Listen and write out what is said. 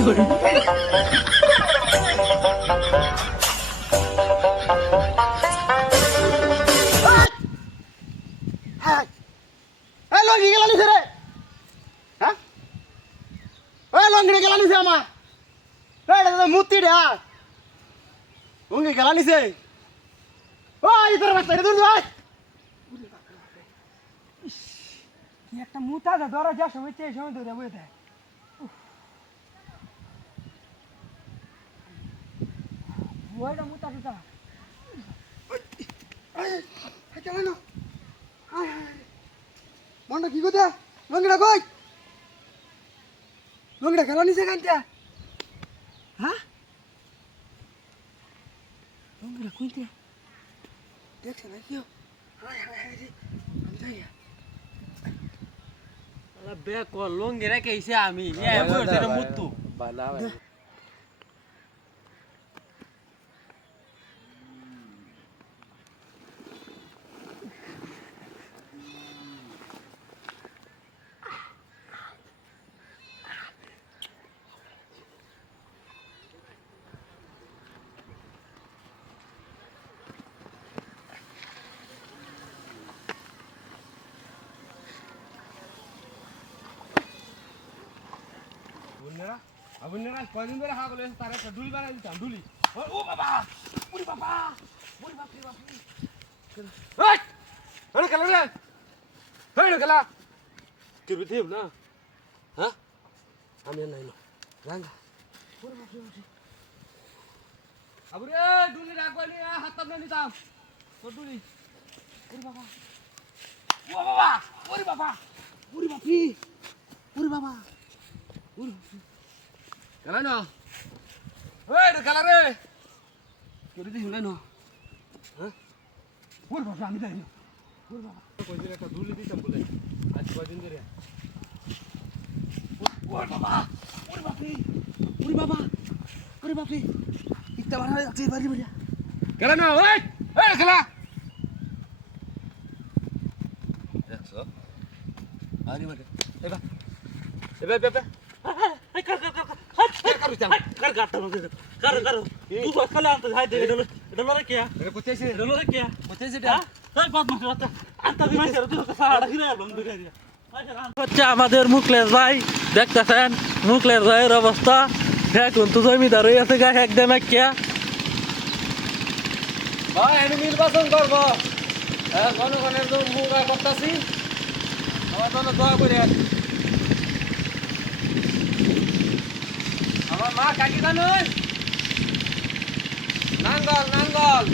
এই লঙ্গি গেলা নিছে রে হ্যাঁ ওই লঙ্গি গেলা নিছে আমার এই দাদা মুতি রে লঙ্গি গেলা নিছে ওই তোর বাচ্চা রে দূর ভাই কি একটা মুতা দা ধরা যা সময় চেয়ে সময় ধরে বই দেয় ওইটা মুতা টুটা চলে না মনটা কি কথা লঙ্গিটা কই লঙ্গিটা খেলা নিছে কানটা হ্যাঁ লঙ্গিটা কইতে দেখছ না কি আমি যাই বে কল লঙ্গি রেখেছে আমি মুতু আবুনেরা কয়দিন ধরে হা বলে তার একটা ডুলি বানাই দিতাম ডুলি ও বাবা ওরে বাবা ওরে বাপ রে বাপ এই আরে খেলা রে হেই খেলা তুই বিদেব না হ্যাঁ আমি নাই না রাঙ্গা ওরে বাপ রে বাপ আবুরে ডুলি রাখবনি হাত না নিতাম তো ডুলি ওরে বাবা ও বাবা ওরে বাবা ওরে বাপ রে ওরে বাবা ওরে খেলা না ওই খেলা রে কেউ দিস না হ্যাঁ ওর বাবা আমি যাই ওর বাবা কয়দিন একটা ধুলি দিতাম বলে আজ কয়দিন ধরে ওর বাবা ওরে বাপরে ওরে বাবা ওরে বাপরে ইটা বাড়া যাচ্ছে বাড়ি বাড়ি খেলা না ওই এই খেলা দেখছো আরে বাড়ি এবার এবার এবার कर गाता कर कर तू कल आता हाय दे डॉलर क्या अरे कुत्ते डॉलर क्या कुत्ते से हां তাই বাদ মাস রাতে আনতা দিমাই করে তুই তো সাড়া হিরা বন্ধ করে দিয়া আচ্ছা আমাদের মুকলেশ ভাই দেখতেছেন মুকলেশ ভাইয়ের অবস্থা এখন তো জমিদার হয়ে আছে গায়ে একদম কিয়া ভাই আমি নির্বাচন করব জনগণের জন্য মুগা করতেছি আমার জন্য দোয়া করেন আমার মা কাকি জানো নাঙ্গল নাঙ্গল